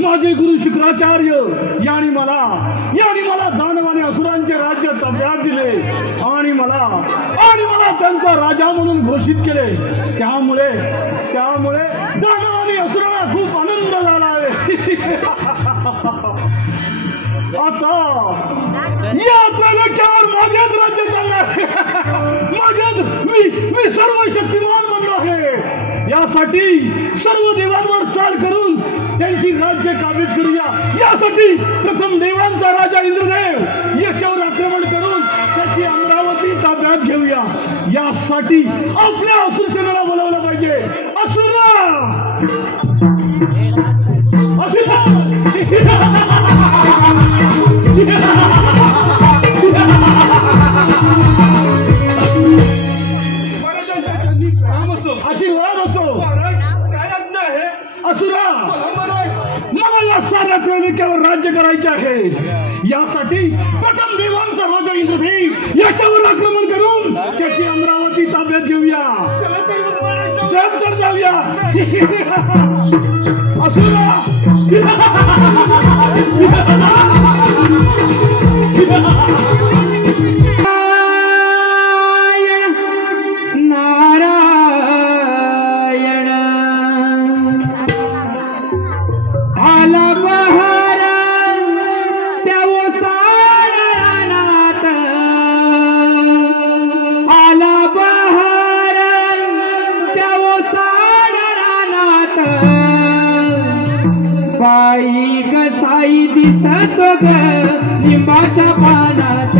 माझे गुरु शुक्राचार्य यांनी मला दानवाने असुरांचे राज्य ताब्यात दिले आणि मला त्यांचा राजा म्हणून घोषित केले। त्यामुळे दानवाने असुरांना खूप आनंद झाला आहे। आता या त्रैलोक्यावर माझेच राज्य चालणार, मी सर्व शक्तिमान बनलो आहे। यासाठी सर्व देवांवर चाल करून त्यांची राज्य काबीज करूया। यासाठी प्रथम देवांचा राजा इंद्रदेव याच्यावर आक्रमण करून त्याची अमरावती ताब्यात घेऊया। यासाठी आपल्या असुरसेनेला बोलावलं पाहिजे। असुरा आशीर्वाद असो। असुरा मला या साऱ्या त्रैलोक्यावर राज्य करायचे आहे। यासाठी प्रथम देवांचा राजा इंद्रदेव याच्यावर आक्रमण करून त्याची अमरावती ताब्यात घेऊया। तर जाऊया। असुरा बाई कसाई दिसत ग लिंबाच्या पानात,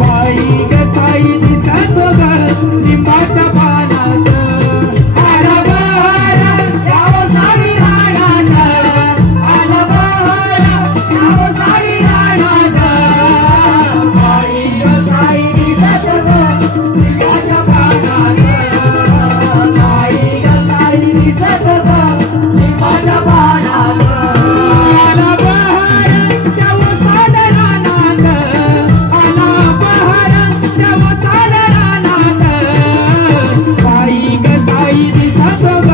बाई कसाई दिसत ग लिंबाच्या पानात। आला बहर यावं सारी रानात, आला बहर यावं सारी रानात। बाई कसाई दिसत ग लिंबाच्या पानात, बाई कसाई दिसत ग लिंबाच्या पानात। आला बहर त्यावं साऱ्या रानात, आला बहर त्यावं साऱ्या रानात। बाई कसाई दिसत ग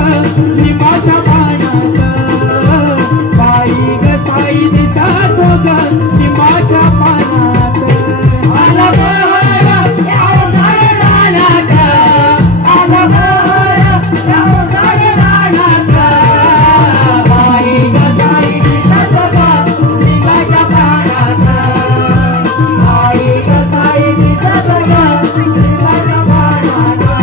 लिंबाच्या पानात, बाई कसाई दिसत ग लिंबाच्या पानात। आला बहर त्यावं साऱ्या रानात, आला बहर त्यावं साऱ्या रानात। बाई कसाई दिसत ग लिंबाच्या पानात, बाई कसाई दिसत ग लिंबाच्या पानात।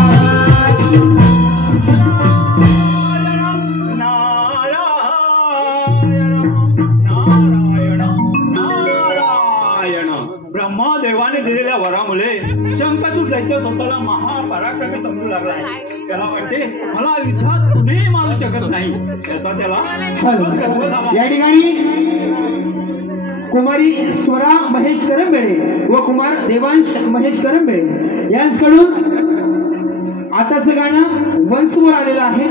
नारायण ब्रह्मदेवाने दिलेल्या वरामुळे शंकाचूर दैत्य स्वतःला महापराक्रमी समजू लागला आहे। त्याला वाटते मला युद्धात कुणीही मारू शकत नाही, त्याचा त्याला गर्व झाला। या ठिकाणी कुमारी स्वरा महेश करंबेळे व कुमार देवांश महेश करंबेळे यांच्याकडून आताचं गाणं वंसवर आलेलं आहे।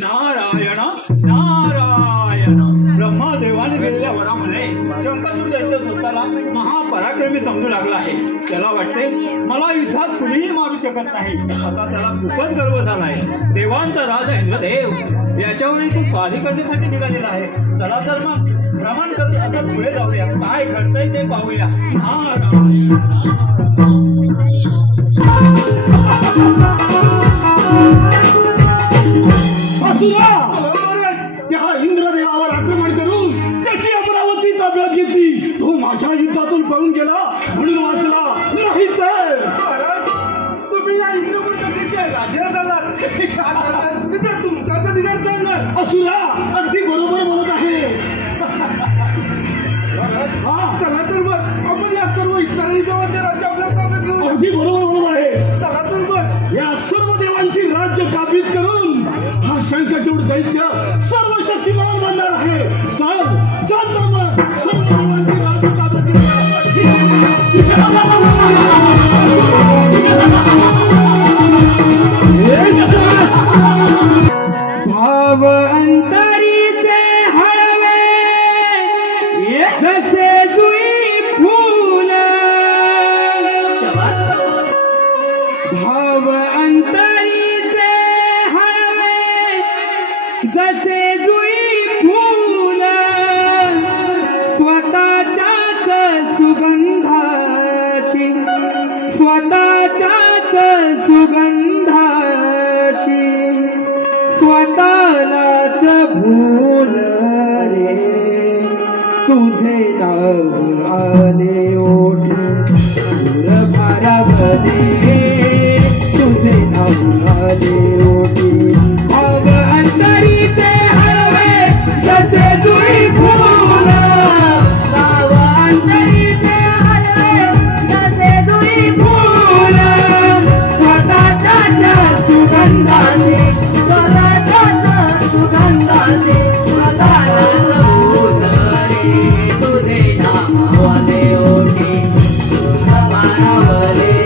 नारायण नारायण ब्रह्मदेवाने दिलेल्या वरामुळे शंकासूर दैत्य स्वतःला महापराक्रमी समजू लागला आहे. त्याला वाटते मला युद्धात कुणीही मारू शकत नाही असा त्याला खूपच गर्व झाला आहे. देवांचा राजा इंद्रदेव याच्यावरही तो स्वारी करण्यासाठी निघालेला आहे. चला तर मग भ्रमण करत असं पुढे जाऊया, काय घडतंय ते पाहूया. त्या इंद्रदेवावर आक्रमण करून त्याची अमरावती ताब्यात घेतली. तो माझ्या युद्धातून पळून गेला म्हणून वाचला नाही तर तुम्ही या इंद्रप्रस्थाचे राजा झालात. तुमचाच अधिकार चालणार. असुरा अगदी बरोबर बोलत आहे. चला तर मग आपण या सर्व इतरही देवांचे राज्य आपल्या ताब्यात घेऊ. अगदी बरोबर बोलत आहे. चला तर मग या सर्व देवांची राज्य काबीज करून हा शंखचूड दैत्य सर्व शक्तिमान बनणार आहे. चल चल तर मग सर्व देवांची राज्य काबीज भाव अंतरीचे हळवे जसे जुई फूल, भाव अंतरीचे हळवे जसे जुई फूल, स्वतःच्याच सुगंधाची, स्वतःच्याच सुगंधाची स्वतःलाच भूल रे. तुझे नाव आले ओठी दूर भारावले, तुझे नाव आले ओठी. भाव अंतरीचे हळवे जसे जुई फूल, भाव अंतरीचे हळवे जसे जुई फूल, स्वतःच्या सुगंधाने, स्वतःच्या सुगंधाने स्वतःलाच भूल रे. तुझे नाव आले ओठी भारावले,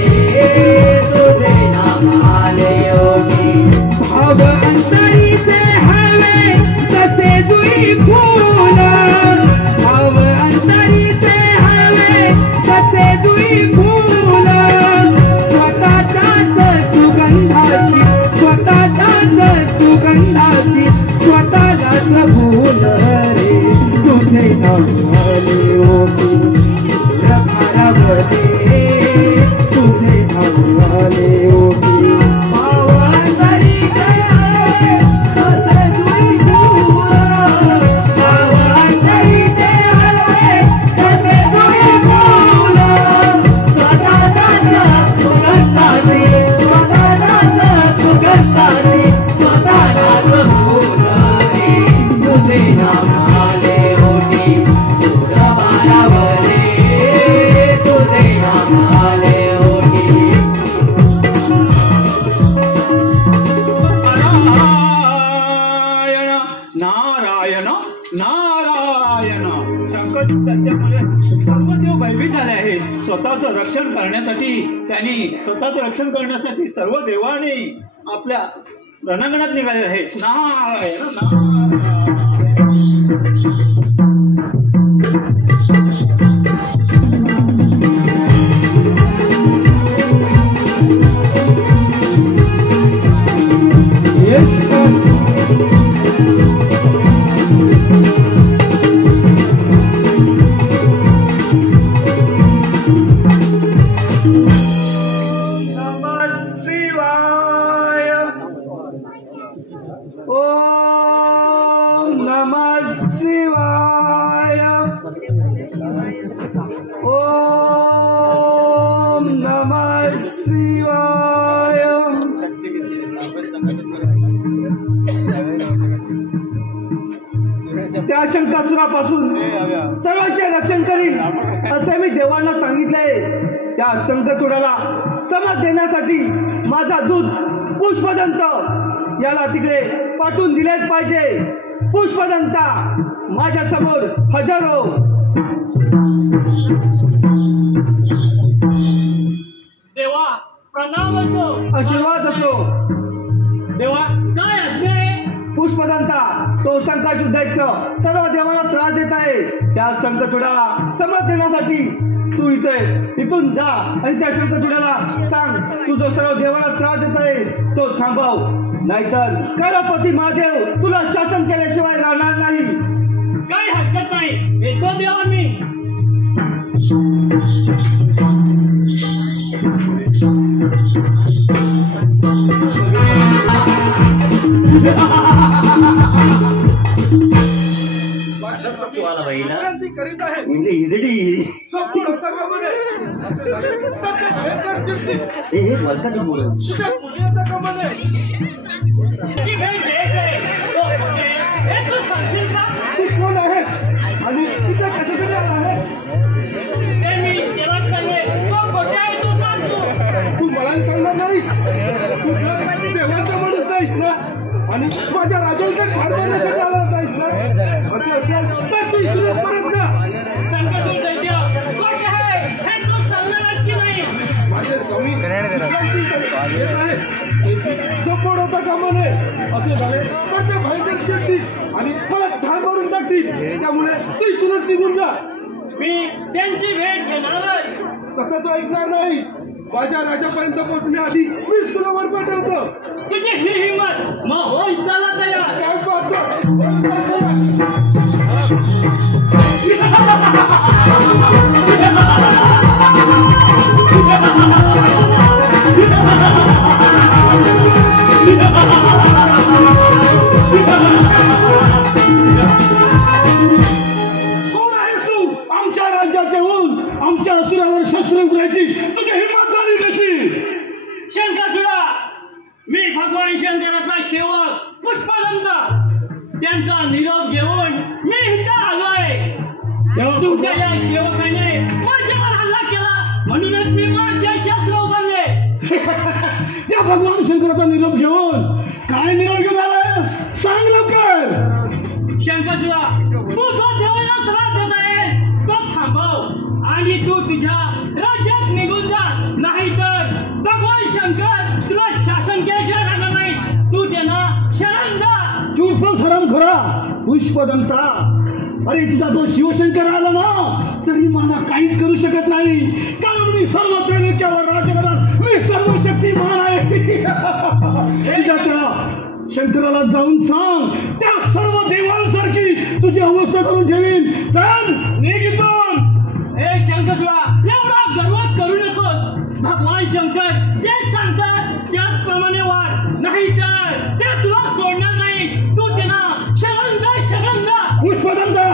तुझे नाव आले ओठी. भाव अंतरीचे हळवे जसे जुई फूल, भाव अंतरीचे हळवे जसे जुई फूल, स्वतःच्याच सुगंधाची, स्वतःच्याच सुगंधाची स्वतःलाच भूल रे. तुझे नाव आले ओठी भारावले, तुझे नाव आले ओठी. भाव अंतरीचे हळवे जसे जुई फूल, भाव अंतरीचे हळवे जसे जुई फूल, स्वतःच्याच सुगंधाची, स्वतःच्याच सुगंधाची स्वतःलाच भूल रे. तुझे नाव आले ओठी दूर भारावले, तुझे नाव आले ओठी. नारायण नारायण नारायण. शंकरचूड दैत्यामुळे सर्व देव भयभीत झाले आहेत. स्वतःचं रक्षण करण्यासाठी त्यांनी, स्वतःचं रक्षण करण्यासाठी सर्व देवाने आपल्या रणांगणात निघाले आहेत. नारायण नारायण. ओम नमः शिवाय. ओम नमः शिवाय. त्या शंकासुरापासून सर्वांचे रक्षण करील असे मी देवांना सांगितले. त्या शंखचूडाला समज देण्यासाठी माझा दूत पुष्पदंत याला तिकडे पाठवून दिलेच पाहिजे. पुष्पदंता माझ्या समोर हजर हो. देवा प्रणाम असो, आशीर्वाद असो. देवा काय आज्ञा आहे? पुष्पदंता तो शंकाचूड दैत्य सर्व देवाला त्रास देत आहे. त्या शंखचूडाला समज देण्यासाठी तू इथून जा आणि त्या शंखचूडाला सांग तू जो सर्व देवाला त्रास देत आहेस तो थांबव, नाहीतर कैलासपती महादेव तुला शासन केल्याशिवाय राहणार नाही. काही हरकत नाही, येतो देवा मी. करीत आहे कोण आहे आणि तिथे कशासाठी आला आहे तू मला सांगणार नाहीस. तू देवाचा माणूस नाहीस ना आणि माझ्या राजांच्या ठार मारण्यासाठी आला नाहीस ना. असं असेल तर तू इकडे परत जा. माझे स्वामी चोपड होता कामा नये. असे झाले तर ते भयंकर शक्ती आणि मला ठार मारून टाकतील. त्यामुळे तू इथूनच निघून जा. मी त्यांची भेट घेणार. तसं तू ऐकणार नाहीस. माझ्या राजापर्यंत पोहोचण्याआधी मीच तुला वर पाठवतो. तुझी ही हिंमत मग हो इथला तयार. काय पाहतो कोण आहेस तू? आमच्या राज्यात येऊन आमच्या असुरावर शस्त्र उघडायची तुझी हिंमत झाली कशी? शंकासुरा, मी भगवान शंकराचा सेवक पुष्पदंत. त्यांचा निरोप घेऊन मी इथं आलोय. तुमच्या या सेवकाने माझ्यावर हल्ला केला म्हणूनच मी माझ्या शस्त्र उभारले. त्या भगवान शंकराचा निरोप घेऊन काय निरोप घेऊन आलायस? सांग लवकर. शंकासुरा, तू जो देवाला त्रास देत आहेस तो थांबव आणि तू तुझ्या राज्यात निघून जा. नाहीतर भगवान शंकर तुला शासन केल्याशिवाय राहणार नाही. तू त्यांना शरण जा. चूपच हराम खरा पुष्पदंता. अरे तुझा तो शिवशंकर आला ना तरी मला काहीच करू शकत नाही, कारण मी सर्व त्रैलोक्यावर राज्य करणार. मी सर्व शक्तिमान आहे. तुझ्या त्या शंकराला जाऊन सांग त्या सर्व देवांसारखी तुझी अवस्था करून ठेवीन. चल निघितून. हे शंकरसुरा, एवढा गर्व करू नकोस. भगवान शंकर जे सांगतात त्याचप्रमाणे वाग, नाही तर ते तुला सोडणार नाही. तू त्यांना शरण जा, शरण जा. पुष्पदंता,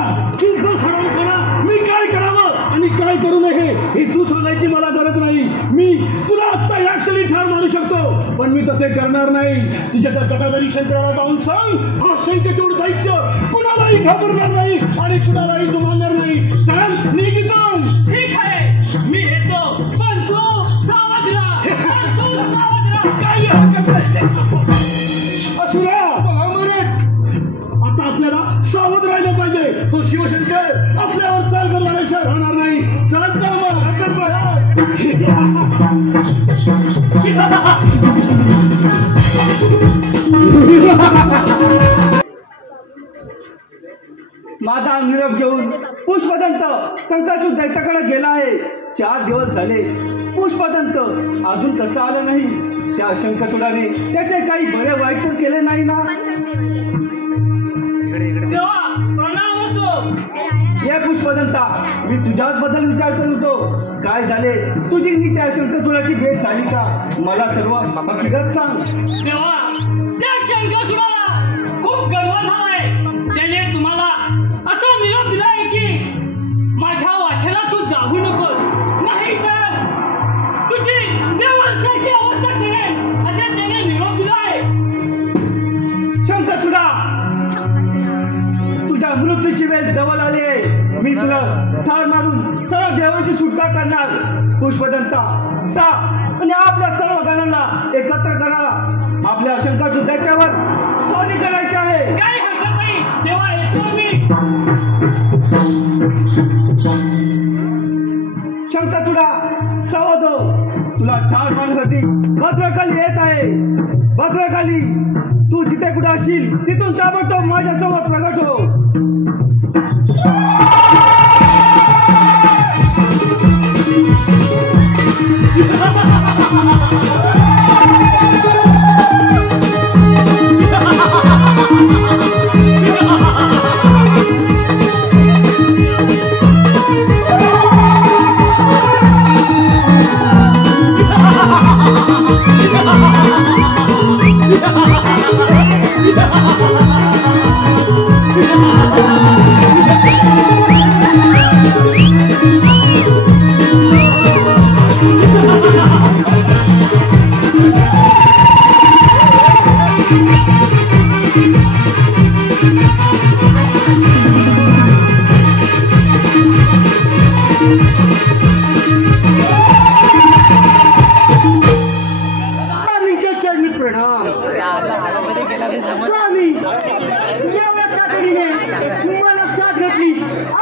चूपच हराम करा. मी काय करावं आणि काय करू नये हे तू सांगायची मला गरज नाही. मी तुला आत्ता या क्षणी ठार मारू शकतो, पण मी तसे करणार नाही. तुझ्या त्या जटाधारी शंकराला जाऊन सांग हा शंखचूड दैत्य कुणालाही घाबरणार नाही आणि कुणालाही जुमानणार नाही. चल निघितून. ठीक आहे, मी येतो, पण तू सावध राहा. पण तू सावध राहा. काय हरकत नाही. असुरा, आता आपल्याला सावध राहिलं पाहिजे. तो शिवशंकर आपल्यावर चाल करणाऱ्याशिवाय राहणार नाही. चालतं माझा निरोप घेऊन पुष्पदंत शंकाचूड दैत्याकडे गेला आहे. 4 दिवस झाले पुष्पदंत अजून कसं आलं नाही. त्या शंखचूडाने त्याचे काही बरे वाईट तर केले नाही ना. देवा, प्रणाम असो. ये पुष्पदंता, मी तुझ्याच बद्दल विचार करत होतो. काय झाले? तुझी नी त्या शंखचूडाची भेट झाली का? मला सर्व हकीकत सांग. देवा, त्या शंकरसुराला खूप गर्व झालाय. त्याने तुम्हाला असा निरोप दिलाय की माझ्या वाटेला तू जाऊ नकोस, नाही तर तुझी देवांसारखी अवस्था करेल असे त्याने निरोप दिलाय. शंखचूडा, तुझ्या मृत्यूची वेळ जवळ आली आहे. मी तुला ठार मारून सर्व देवांची सुटका करणार. पुष्पदंता, जा आणि आपल्या सर्व गणांना एकत्र करा. आपल्या शंखचूड दैत्यावर स्वारी करायची आहे. काही हरकत नाही देवा, येतो मी. शंखचूडा, सावध हो. तुला ठार मारण्यासाठी भद्रकाली येत आहे. भद्रकाली, तू जिथे कुठे असशील तिथून ताबडतोब माझ्या समोर प्रगट हो.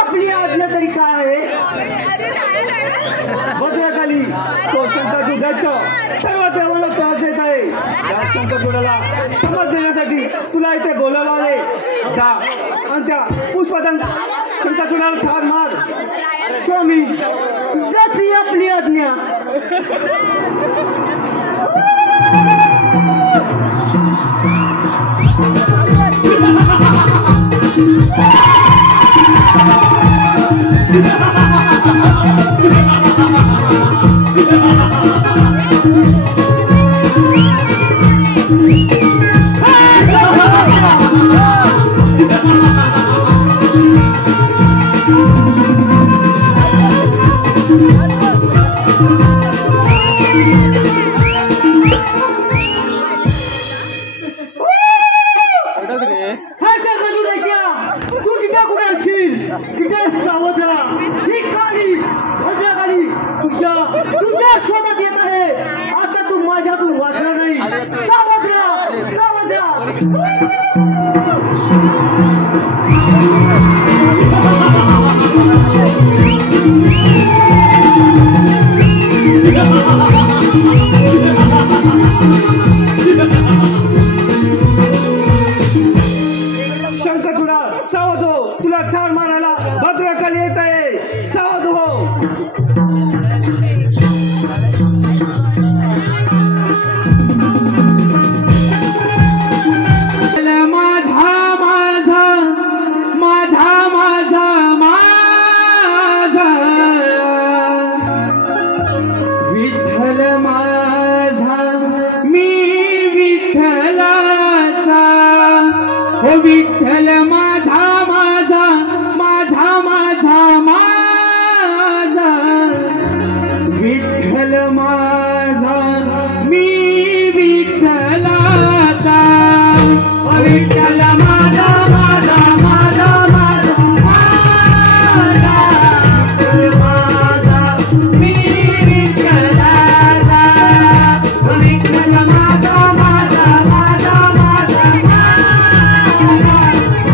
आपली आज्ञा तरी काय आहे? भद्रकाली, तो शंकरचूड दैत्य सर्व देवाला त्रास देत आहे. त्या शंकरचूडाला समज देण्यासाठी तुला इथे बोलावलं आहे. जा आणि त्या पुष्पदंत शंकरचूडाला ठार मार. स्वामी, जशी आपली आज्ञा. तुझ्या शोधात येत आहे. आता तू माझ्यातून वाचला नाही. सावध राहा, सावध राहा. शंकरचूडा, सावध हो. तुला ठार मारायला भद्रकाली येत आहे. सावध हो. विठ्ठल माझा माझा माझा माझा माझा विठ्ठल माझा मी विठ्ठलाचा. विठ्ठल माझा माझा माझा माझा माझा विठ्ठल माझा मी विठ्ठलाचा. विठ्ठल माझा माझा माझा माझा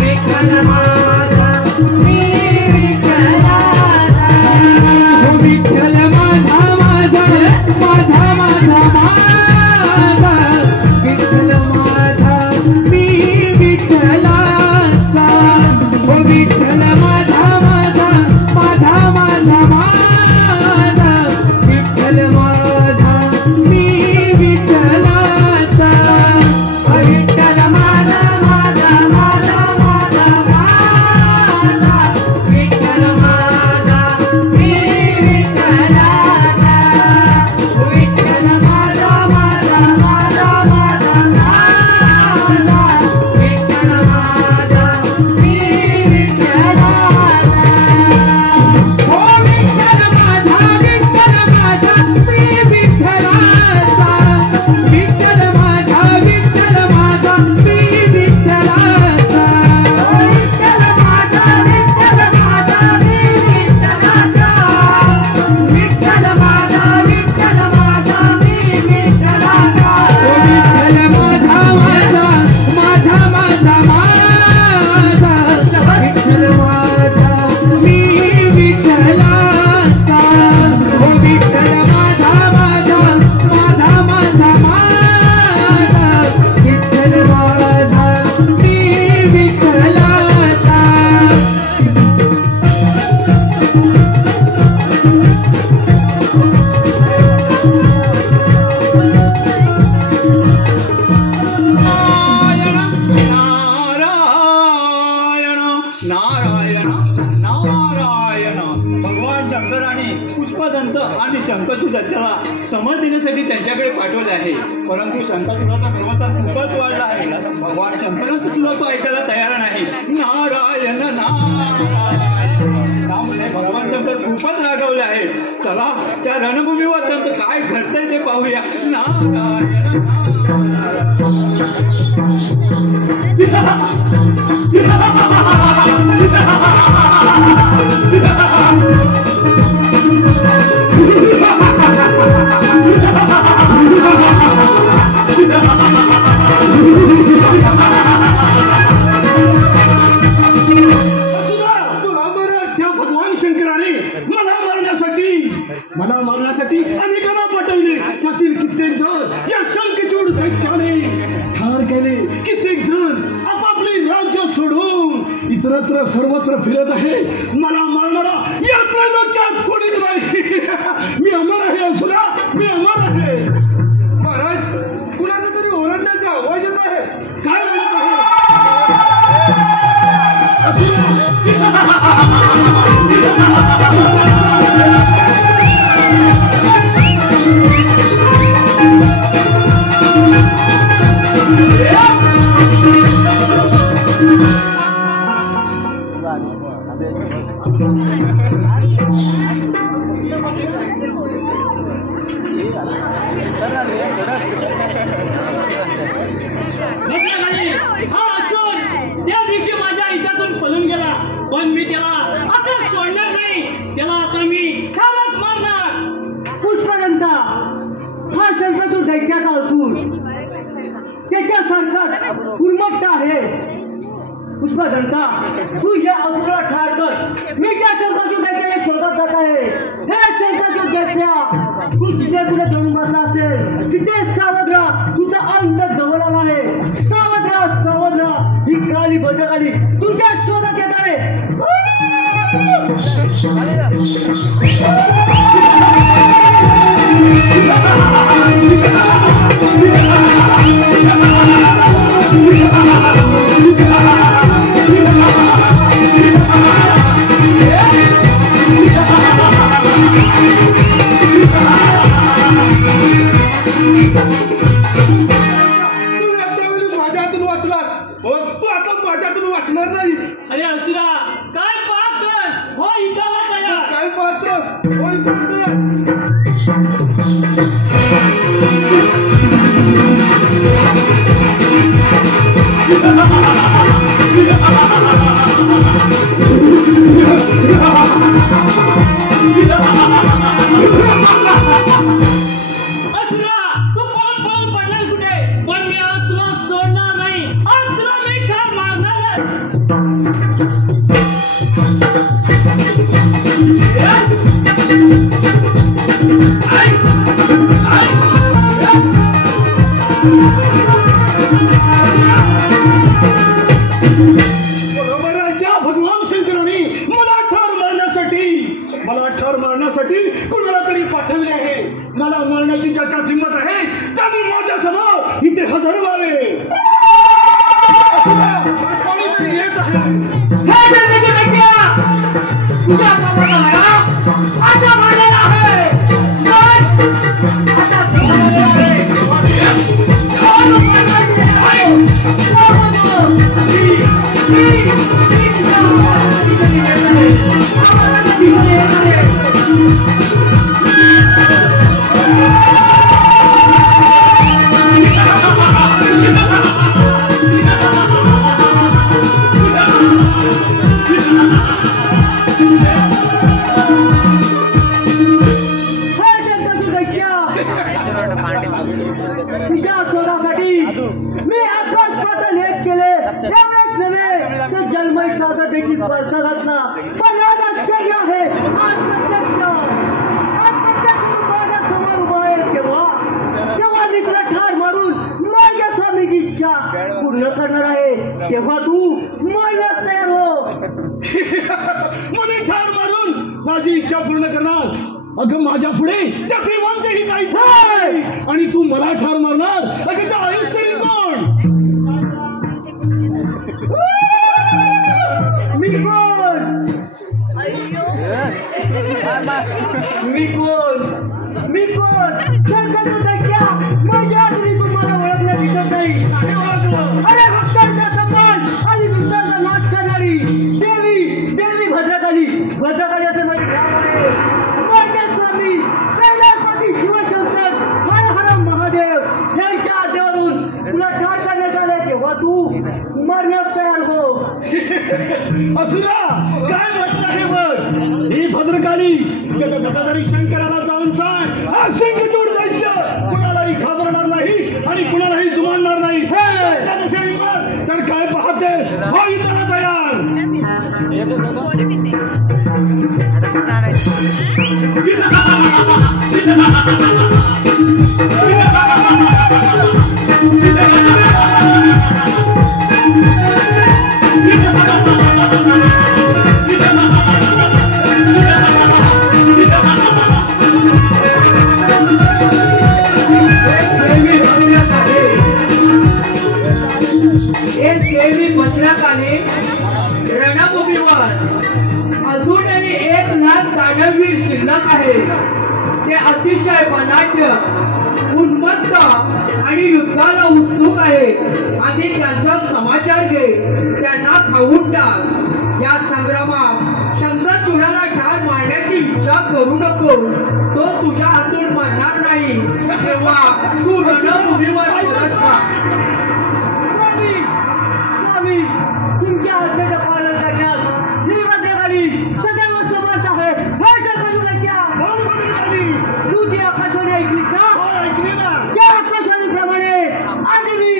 विठ्ठल माझा मी विठ्ठलाचा. विठ्ठल माझा माझा माझा माझा माझा विठ्ठल माझा मी विठ्ठलाचा. विठ्ठल माझा माझा माझा माझा माझा विठ्ठल माझा मी विठ्ठलाचा. विठ्ठल माझा माझा माझा माझा माझा विठ्ठल माझा मी विठ्ठलाचा. विठ्ठल माझा माझा माझा माझा माझा विठ्ठल माझा मी विठ्ठलाचा. नारायण नारायण. भगवान शंकराने पुष्पदंत आणि शंखचूड त्याला समज देण्यासाठी त्यांच्याकडे पाठवले आहे. परंतु शंखचूडाचा पर्वत खूपच वाढला आहे. भगवान शंकरांचं सुद्धा तो ऐकायला तयार नाही. नारायण नारायण त्यामुळे भगवान शंकर खूपच रागावले आहे. चला त्या रणभूमीवर त्यांचं काय घडतंय ते पाहूया. नारायण त्या भगवान शंकराने मला मारण्यासाठी अनेकांना पाठवले. त्यातील कित्येक जण या शंखचूड दैत्याने ठार केले. कित्येक जण आपापले राज्य सोडून इतरत्र सर्वत्र फिरत आहे. मला मारणारा या त्रैलोक्यात कोणीच नाही. मी अमर आहे असुरा, मी अमर आहे. महाराज, कुणाचा तरी ओरडण्याचा आवाज येत आहे. काय म्हणत आहे? त्या दिवशी माझ्या हितातून पळून गेला, पण मी त्याला आता सोडणार नाही. त्याला आता मी ठारच मारणार. पुष्पदंता हा शंखचूड दैत्याचा असून त्याच्यासारखा उन्मत्त आहे. पुष्पदंता तू या असुराला ठार कर. मी त्या शंखचूड दैत्याच्या शोधात जात आहे. हे शंखचूड दैत्या, तू जिथे कुठे दडून बसला असेल तिथे सावध राहा. तुझा अंत जवळ आला आहे. सावध राहा, सावध राहा. ही काली बजगाली तुझ्या शोधात येत आहे. माझ्या हातून वाचलास, तू आता माझ्यातून वाचणार नाही. अरे असुरा, काय पाहतोस? हो इथला तयार. काय पाहतोस? होय करतोय. असुरा, तू पळून पडलाय कुठे? पण मी आज तुला सोडणार नाही. आज तुला मी ठार मारणार. त्या भगवान शंकराने मला ठार मारण्यासाठी कुणाला तरी पाठवले आहे. मला मारण्याची ज्याच्या हिंमत आहे त्याने माझ्या समोर इथे हजर व्हावे. कोणीतरी येत आहे. हे शंखचूड दैत्या, तुझ्या बाबाला मला आता मारलेला आहे. आता मारलेला आहे. तुझ्या शोधासाठी मी आत्ताच लेख केले. एवढेच नव्हे तर जन्मही साधा देखील पळता घातला. पण आज आश्चर्य आहे. आज प्रत्यक्ष तू माझ्या समोर उभा आहे. तेव्हा मी तुला ठार मारून माझ्या स्वामीची इच्छा पूर्ण करणार आहे. तेव्हा तू मरण्यास तयार हो. मला ठार मारून माझी इच्छा पूर्ण करणार. अगं माझ्या पुढे त्या देवांचेही काही नाही. आणि तू मला ठार मारणार. अगं त्या आहेस तरी कोण? मी मी कोण शंकरच्या माझ्या आधी तुम्हाला ओळखलं दिसत नाही. अरे भक्तांचा तपास आणि दुष्टांचा नाश करणारी देवी भद्रकाली असं माझे नाव आहे. माझे स्वामी कैलासपती शिवशंकर हर हर महादेव यांच्या हातावरून तुला ठार करण्यात आले तेव्हा तू मरण्यास तयार हो. असुरा काय वाटतं हे बघ. ही भद्रकाली गदाधारी शंकराला जाऊन सांग हा शंखचूड जायचं कुणालाही घाबरणार नाही आणि कुणालाही जुमानणार नाही. तर काय पाहतेस हो इथं तयार. भद्रकाली रणभूमीवर अजूनही एक लाख दानवीर शिल्लक आहे. ते अतिशय बलाढ्य उन्मत्त आणि युद्धाला उत्सुक आहे. आणि त्यांचा समाचार घे, त्यांना खाऊन टाक. या संग्रामात शंकरचूडाला ठार मारण्याची इच्छा करू नकोस. तो तुझ्या हातून मरणार नाही. तेव्हा तू रणभूमीवर परत जा. स्वामी तुमच्या आज्ञेचं पालन करण्यास ही भद्रकाली सदैव समर्थ आहे. हे शंकरचूडाच्या तू जी आकाशवाणी ऐकलीस ना त्या आकाशवाणीप्रमाणे आणि मी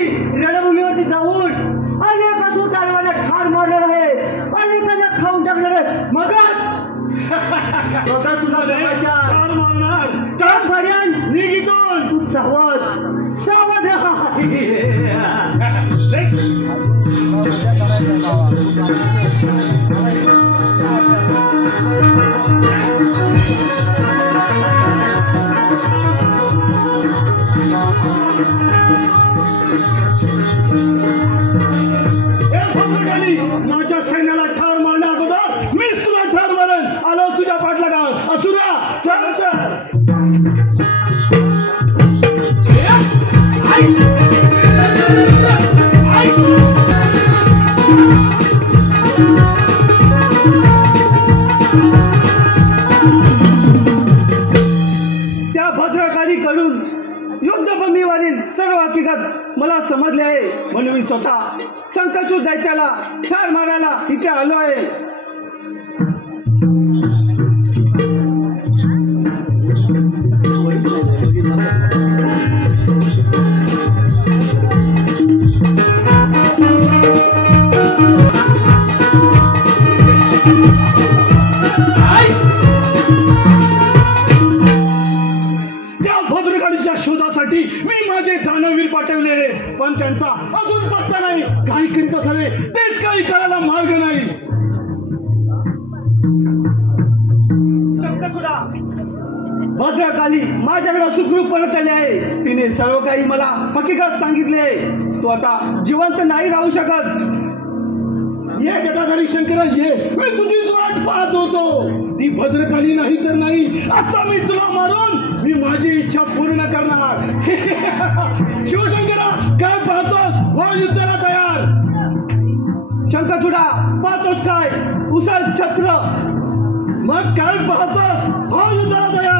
रणभूमीवरती जाऊन अनेकासून ताडवाला ठार मारणार आहे. अनेकांना खाऊन टाकणार आहे. मग तुला जगाच्या चार पर्यंत निघितून तू सावध राहा. माझ्या सैन्याला ठार मारण्या अगोदर मीच तुला ठार मारेन. आलो तुझ्या पाठला असुरा त्या भद्रकालीकडून युद्धभूमीवरील सर्व हकीकत मला समजले आहे. म्हणून मी स्वतः शंखचूड दैत्याला ठार मारायला इथे आलो आहे. शोधासाठी मी माझे दानवीर पाठवले, पण त्यांचा अजून पत्ता नाही. काही करीत असावे तेच काही करायला मार्ग नाही. भद्रकाली माझ्याकडे सुखरूप परत आली आहे. तिने सर्व काही मला हकीकत सांगितले. तो आता जिवंत नाही राहू शकत. ये गदाधारी शंकरा ये, मी तुझीच वाट पाहत होतो. ती भद्रकाली नाही तर नाही, आता मी तुला मारून मी माझी इच्छा पूर्ण करणार. शिवशंकरा काय पाहतोस? हो युद्धाला तयार. शंखचूडा पाहतोस काय? उचल छत्र. मग काय पाहतोस? हो युद्धाला तयार.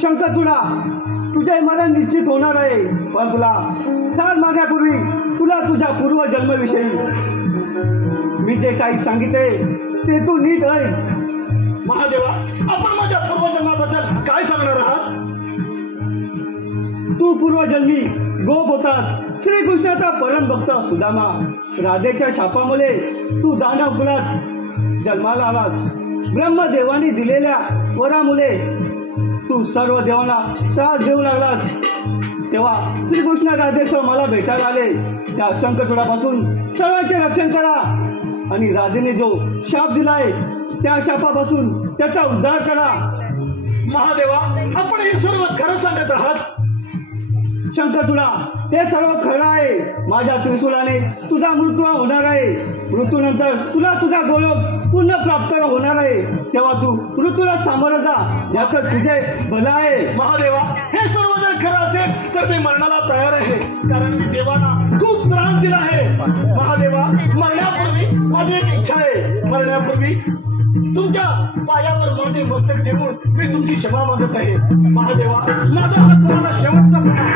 शंखचूडा तुझे मरण निश्चित होणार आहे. पण तुला 4 महिन्यापूर्वी तुला तुझ्या पूर्वजन्माविषयी मी जे काही सांगितले ते तू नीट ऐक. महादेवा, आपण माझ्या पूर्वजन्माबद्दल काय सांगणार आहात? तू पूर्वजन्मी गोप होतास. श्रीकृष्णाचा परम भक्त सुदामा. राधेच्या शापामुळे तू दानव कुलात जन्माला आलास. ब्रह्मदेवाने दिलेल्या वरामुळे तू सर्व देवांना त्रास देऊ लागलास. तेव्हा श्रीकृष्ण राधेसह मला भेटायला आले. त्या शंखचूडापासून सर्वांचे रक्षण करा आणि राधेने जो शाप दिलाय त्या शापापासून त्याचा उद्धार करा. महादेवा, आपण हे सर्व खरं सांगत आहात? शंखचूडा, हे सर्व खरं आहे. माझ्या त्रिशूलाने तुझा मृत्यू होणार आहे. मृत्यूनंतर तुला तुझा गोलोक पुन्हा प्राप्त होणार आहे. तेव्हा तू मृत्यूला सामोरं जा. यातच तुझे भलं आहे. महादेवा, हे सर्व जर खरं असेल तर मी मरणाला तयार आहे, कारण मी देवांना खूप त्रास दिला आहे. महादेवा, मरण्यापूर्वी माझी एक इच्छा आहे. मरण्यापूर्वी तुमच्या पायावर माझे मस्तक ठेवून मी तुमची क्षमा मागत आहे. महादेवा, माझा हा तुम्हाला शेवटचा प्रणाम.